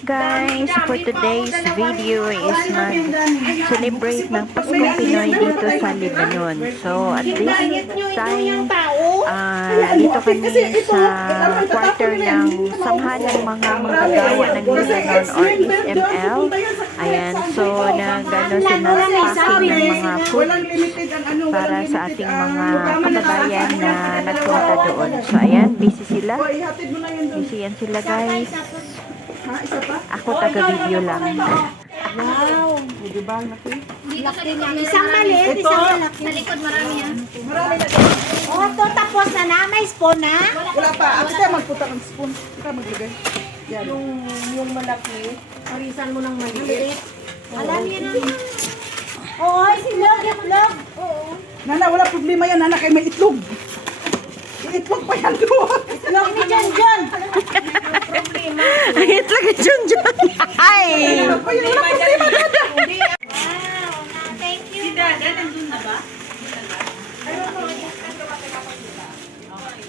Guys, for today's video is mag-celebrate ng Paskong Pinoy dito sa Lebanon. So, at this time, dito kami sa quarter ng Samahan ng mga manggagawa ng Lebanon or SML. Ayan, so nag-ano sila packing ng mga food para sa ating mga kababayan na nagpunta doon. So, ayan, busy sila. Busy yan sila, guys. Ako taga-video lang. Wow! Diba, laki? Isang maliit, isang malaki. Sa likod marami yan. Marami na. Oh, to tapos na. May spoon na? Wala pa. Ako tayo magpunta ng spoon. Ika maglagay. Yan. Yung malaki, parisan mo ng maliit. Alam niya na. Oo, silog, itlog. Oo. Nana, wala problema yan. Nana, kayo may itlog. Itlog pa yan doon. Itlog ni John John. Itlog ni John John. Ay! Itlog pa yan. Wala problema, Dada. Wow, thank you. Si Dada, nandun na ba?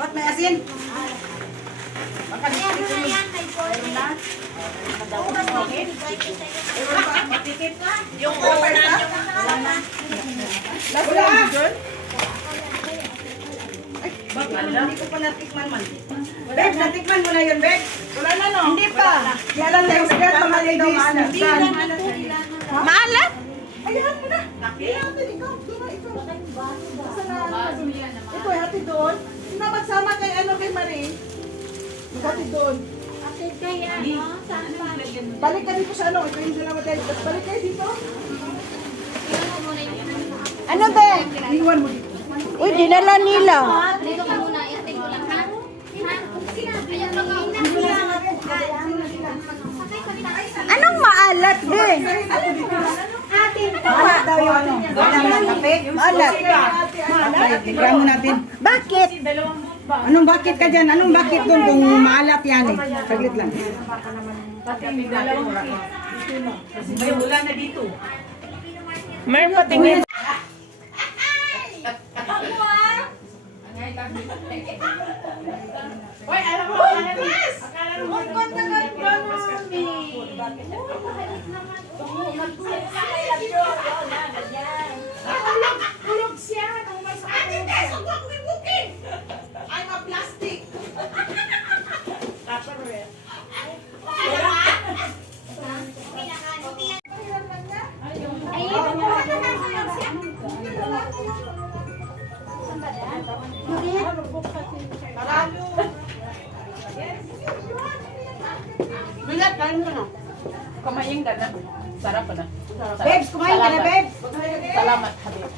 Ba't may asin? Ayan, na yan, kay Paul. Yung una. Wala. Hindi ko pa natikman man. Babe, natikman mo na yun, babe? Wala na, no? Hindi pa. Kaya lang tayo sa mga ladies. Maalat? Ayan mo na. Ayan natin, ikaw. Doon na, ikaw. Basta na. Ito, hati doon. Sino magsama kay ano kay Marie? Hati doon. Atid kay ano? Saan pa? Balik ka dito sa ano. Ito yung dalawa tayo. Tapos balik kayo dito. Ano ba? Iwan mo dito. Uy, dinala nila. Dito ka muna, itig mo lang, ha? Ayan, Anong maalat, be? Atin to. Maalat daw yung ano. Kape? Maalat. Maalat. Tignan mo natin. Bakit? Anong bakit ka dyan? Anong bakit doon kung maalat yan eh? Saglit lang. May wala na dito. Meron patingin. Hoy, alam mo, akala mo. Akala mo. Ang ganda-ganda namin. Tulog siya. I'm a plastic. Bilat, kain ka na. Kumain ka na. Sarap pa na. Babes, kumain ka na, babes. Salamat, Habib.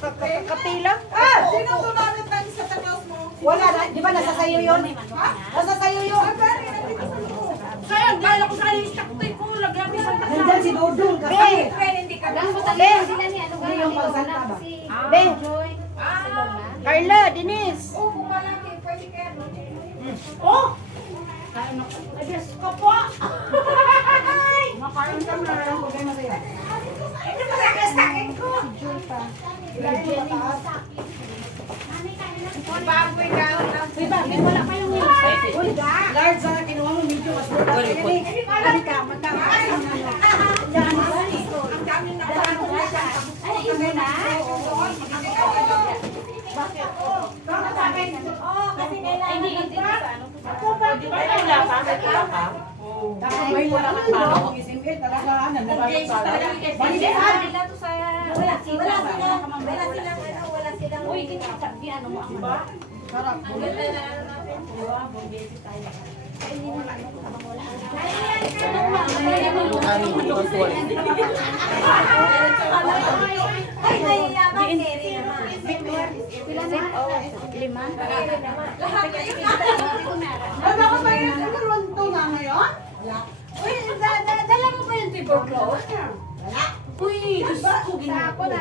Kapila? Ah! Sino tumamit ng sa takas mo? Wala na. Di ba nasa sayo yun? Ha? Nasa sayo yun. Kaya, bala ko sa kanil, saktoy ko. Lagyan mo sa Nandyan si Dodong. Kasi. lang mo talaga sila ni ano ba? Yung pagsanta ba? Si Be. Joy. Carla, Denise. Oh! Ay, Diyos ko po. Makain ka na lang. Huwag kayo masaya. Large sana kinuha mo medyo mas mura. May wala kang tao. Isipin talaga nagbabalot sa Wala silang. Uy, di ano mo ako. sarap. Ay, naiyaman. Lima. Ano ka ba yung nagkaroon to na ngayon? Uy, dala mo ba yung tuberculosis? Uy, Diyos ko, ginako na.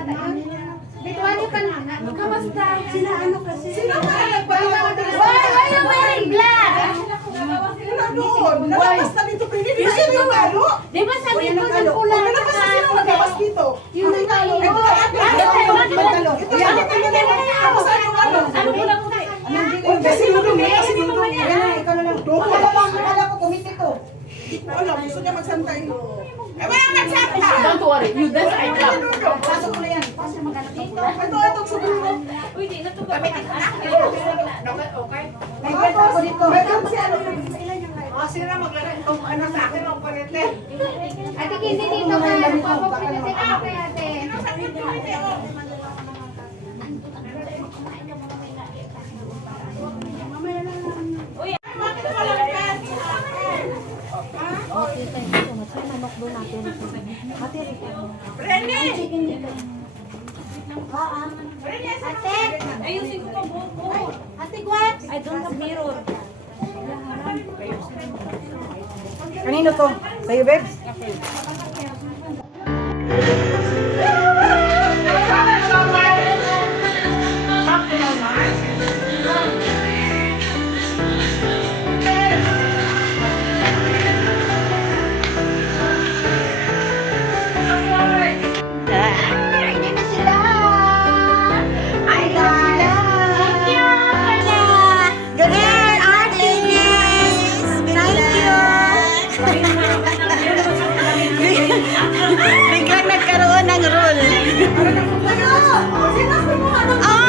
Bituani pa na. Kamusta? Sila ano kasi? Sino ba yung nagpalawag? Why are you wearing black? Sino doon? Nalabas na dito. Sino yung halo? Di ba sabi ko ng pula? Nalabas na sino naglabas dito? Yung halo. Ito yan. Ano pula ko? Kasi lulong. Kasi lulong. Ikaw na lang. Akala ko kumiti to. Wala, gusto niya magsantay. Eh, wala magsanta! Don't worry, you dance, I clap. Pasok mo na yan. Ito, siguro. Uy, di na to gamitin ko na. Okay? May kwenta ako dito. Meron si ano yung... Sira maglaro itong ano sa akin, ang palitin. Ate, hindi dito ka. Papapinutin ako kay ate. Ate! Ayusin ko pa buhok. Ate, what? I don't have mirror. Kanino to? Sa'yo, babes? Biglang nagkaroon ng rule. I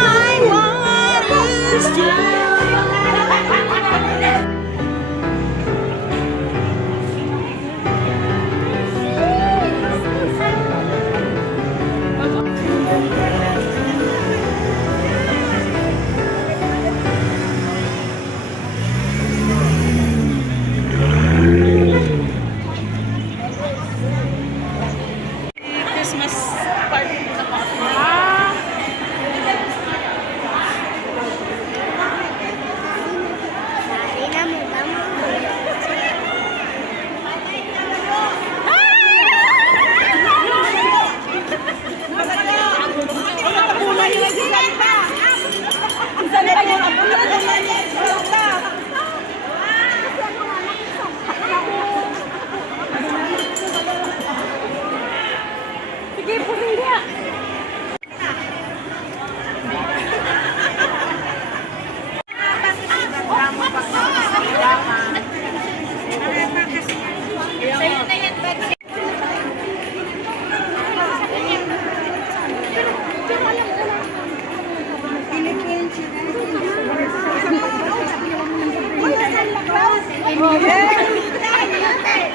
want is Christmas party na pa.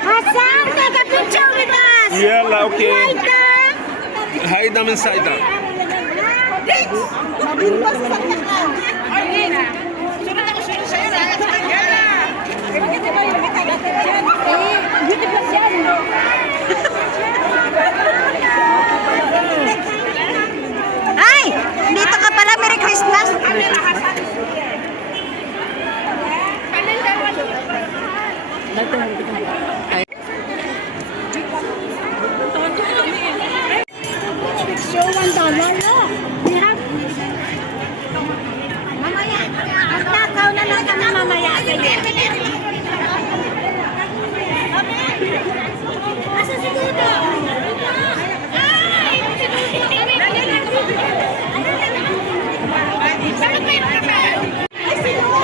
Hassan, take a picture with us. Yalla, okay. Later. Hide them inside them. Ay! Dito ka pala, Merry Christmas! Show $1, no? We have... Mamaya. Magtakaw na lang kami mamaya. Asa si Dudo? Ay! Bakit may kami? Ay, si Dudo!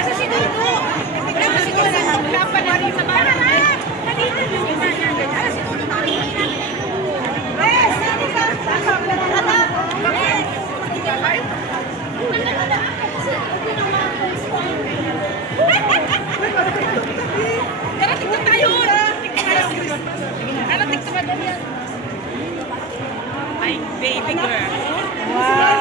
Asa si Dudo? Asa si Dudo? Dapat na rin sa bahay. Asa si Dudo? Baby girl. Ay!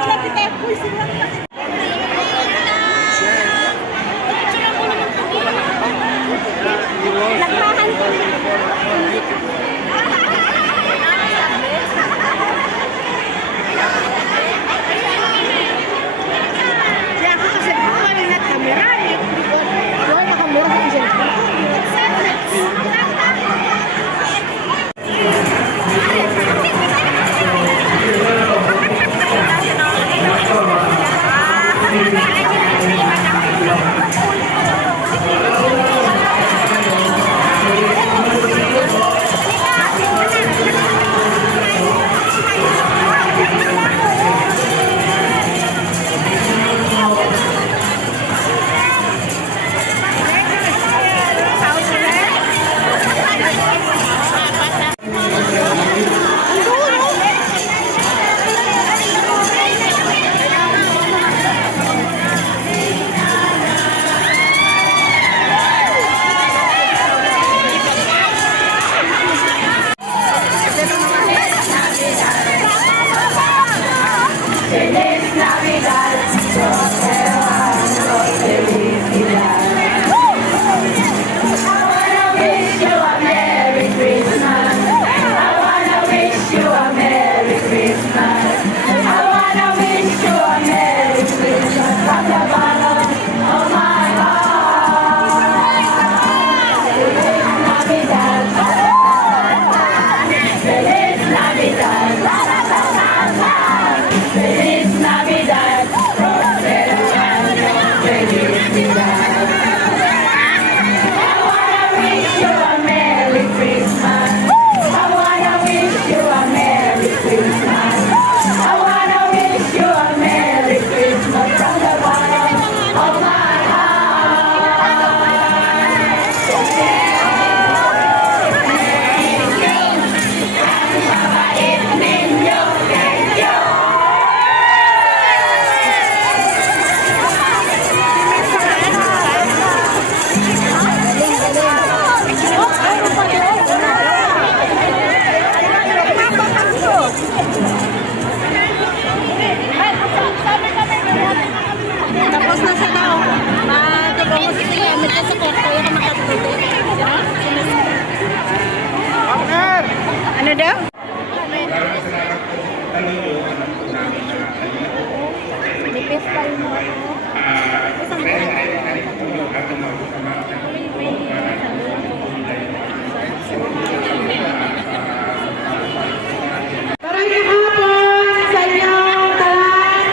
Maraming hapon sa inyong talan.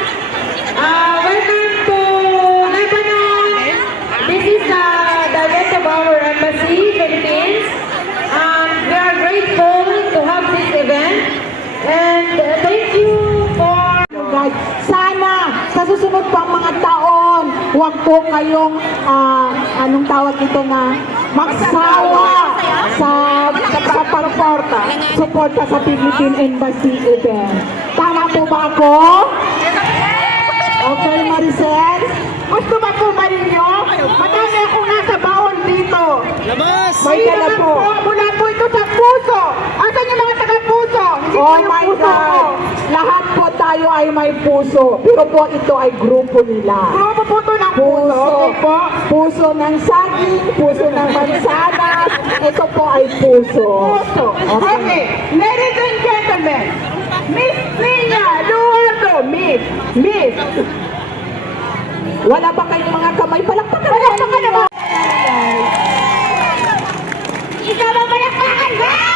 Welcome to Lebanon. This is the head of our embassy, Philippines. We are grateful to have this event. And thank you for... Guys, sana sa susunod pang mga taon, huwag po kayong, anong tawag ito na, magsawa sa suporta sa Philippine Embassy event. Tama po ba ako? Okay, Maricel? Gusto ba po ba ninyo? Madami akong nasa baon dito. Labas! May dala po. Mula po ito sa puso. Asan yung mga taga-puso? Oh my God. Lahat po tayo ay may puso. Pero po ito ay grupo nila. Grupo po ito ng puso. Okay po. Puso ng saging, puso ng mansanas. Ito po ay puso. Puso. Okay. Ladies and gentlemen, Miss Nina Eduardo, Miss. Wala ba kayong mga kamay? Palakpakan naman. Isa ba palakpakan, guys?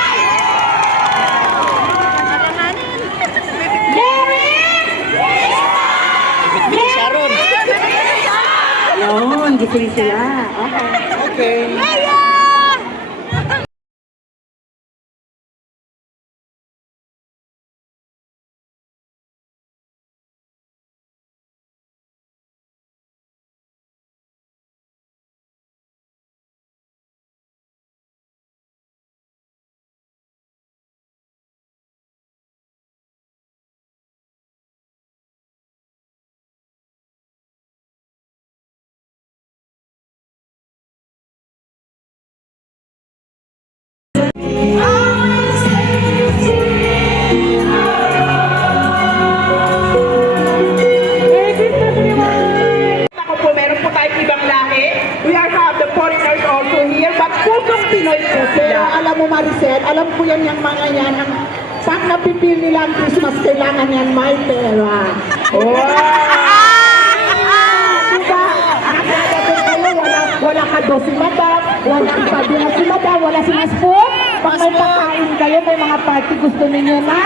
Sharon! Yun, gising sila. Okay. Ako po, meron po tayong ibang lahi. We are have the foreigners also here, but pusong Pinoy po Pero sila. alam mo Maricel, alam ko yan yung mga yan, ang pag napipil nila ang Christmas, kailangan yan may pera. Diba? Nakakabot kayo, wala ka do si madam, wala ka do na si madam, wala si Miss Food. Pag may pakain kayo, may mga party gusto ninyo na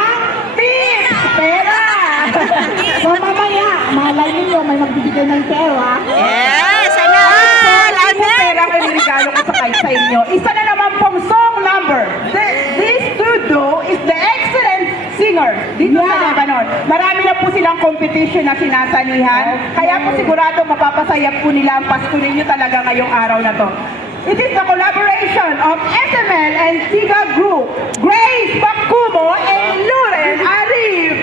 tips, pera. So mamaya, malay ninyo, may magbibigay ng pera. Yes! Ano? Ano pera ang regalo ko sa inyo? Isa na naman pong song number. This studio is the excellent singer dito sa Lebanon. Marami na po silang competition na sinasalihan. Kaya po sigurado mapapasaya po nila ang Pasko ninyo talaga ngayong araw na to. It is the collaboration of SML and Siga Group, Grace Bakumo and Luren Arif.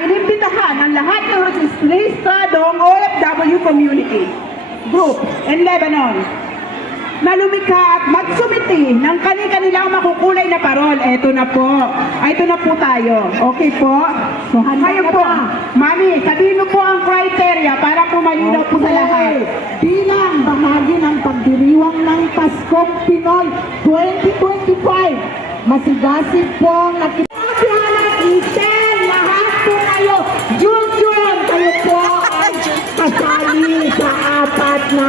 Inimbitahan ang lahat ng rehistradong OFW community group in Lebanon na lumikha at magsumiti ng kanilang makukulay na parol. Ito na po. Ito na po tayo. Okay po? So, kayo po. Mami, sabihin mo po ang criteria para po malinaw po sa lahat. Bilang bahagi ng pagdiriwang ng Paskong Pinoy 2025, masigasig pong nakikita Isel, lahat po kayo, June, kayo po ay kasali sa apat na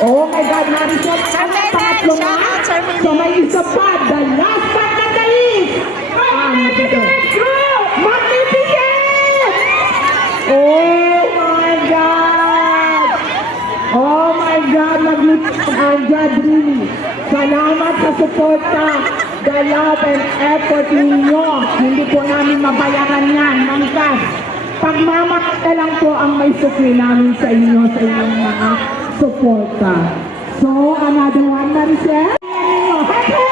oh my God, Marisol, ang pangatlo nga. So may isa pa, the last but not the least. Magnificent! Oh my God! Oh my God, magnificent really. Salamat sa suporta, the love and effort ninyo. Hindi po namin mabayaran yan ng cash. Pagmamahal lang po ang may sukli namin sa inyo, sa inyong mga suporta. So, another one, Maricel. Happy!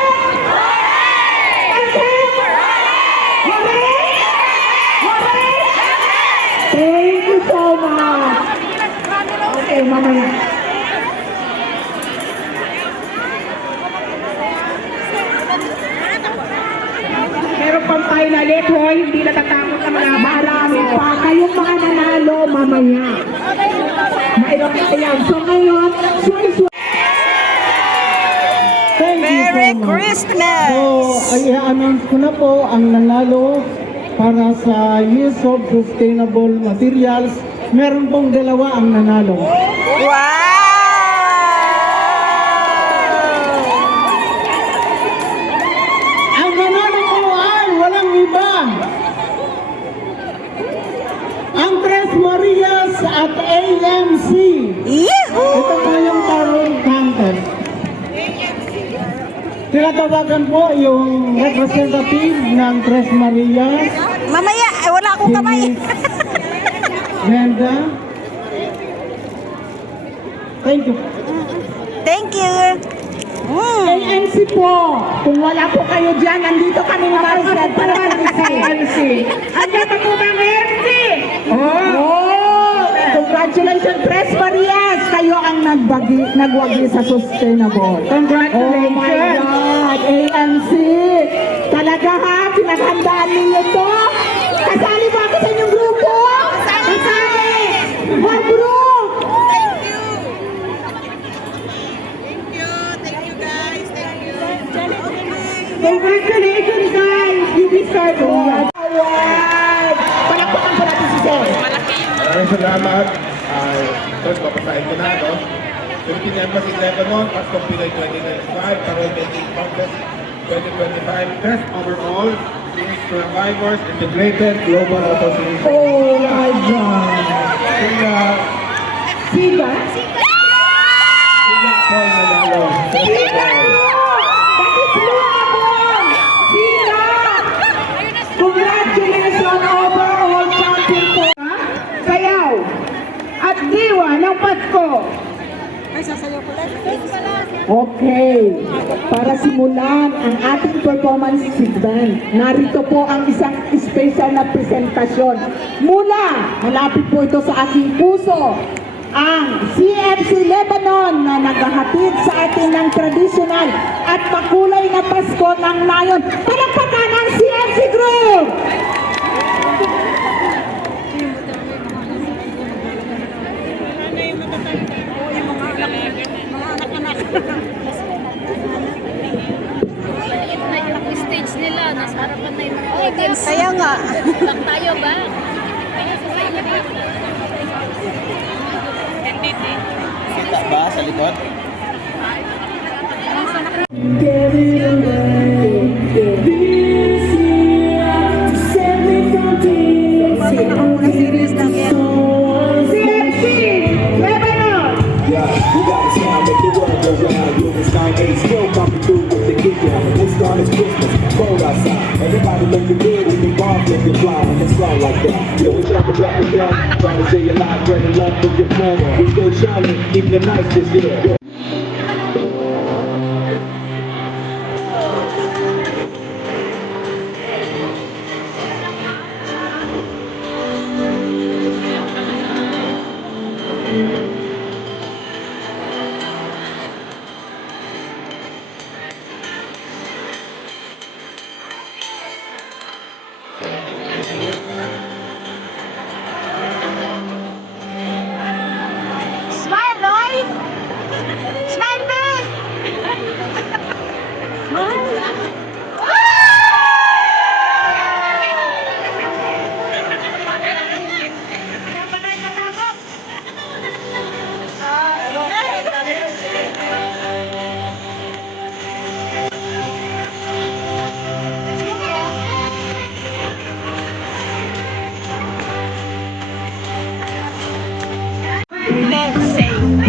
Thank you so much. Okay, mamaya. Meron pang final ulit, hoy. Hindi natatakot ang mga marami pa. Kayong mga nanalo mamaya. Mayroon pa yan. So ngayon, Thank you Merry so much. Christmas! So, ay i-announce ko na po ang nanalo para sa Use of Sustainable Materials. Meron pong dalawa ang nanalo. Wow! Ang nanalo po ay walang iba. Ang Tres Marias at AMC. Yehoo! Ito po yung tarot contest. Tinatawagan po yung representative ng Tres Marias. Mamaya, wala akong kamay. Brenda. Thank you. Thank you. ANC po. Kung wala po kayo dyan, nandito kami ng Maricel para sa ANC. Andiyan pa po ba ang ANC? Oh! Congratulations, Tres Marias! Kayo ang nagwagi sa sustainable. Congratulations. Oh my God! ANC! Talaga ha? Pinaghandaan ninyo to? Kasali ba ako sa inyong grupo? Kasali! One group! Congratulations, guys! You deserve it! Award! Palakpakan po natin si Sir. Maraming salamat. First, papasahin ko na, no? Philippine Embassy Lebanon, Paskong Pinoy 2095, Parol Making Contest 2025, Best Overall, Youth Survivors, Integrated Global Association. Oh my God! Sila, Siga? sila Paul Manalo. Siga! That is Lumabon! Siga! Congratulations, overall champion po! Sayaw! At diwa ng Pasko! Okay, para simulan ang ating performance segment, narito po ang isang special na presentasyon. Malapit po ito sa ating puso, ang CFC Lebanon na naghahatid sa atin ng tradisyonal at makulay na Pasko ng nayon. Palakpakan ang CFC Group! Maliit na yung stage nila, nasa harapan na yung mga audience. Kaya nga. Lang tayo ba? Kaya sa sa'yo na Kita ba sa likod? CFC Lebanon! Yeah, we got a sound, make the world go round. You and Sky Eight still coming through with the kick down. It's gone, it's Christmas, cold outside. Everybody looking good, we be bombs if you fly, and it's all like that. Yo, we trying to drop it down, trying to stay alive, spreading love for your friends. We still shining, keeping the nights this year. Smile, Lloyd! Smile, big! Let's say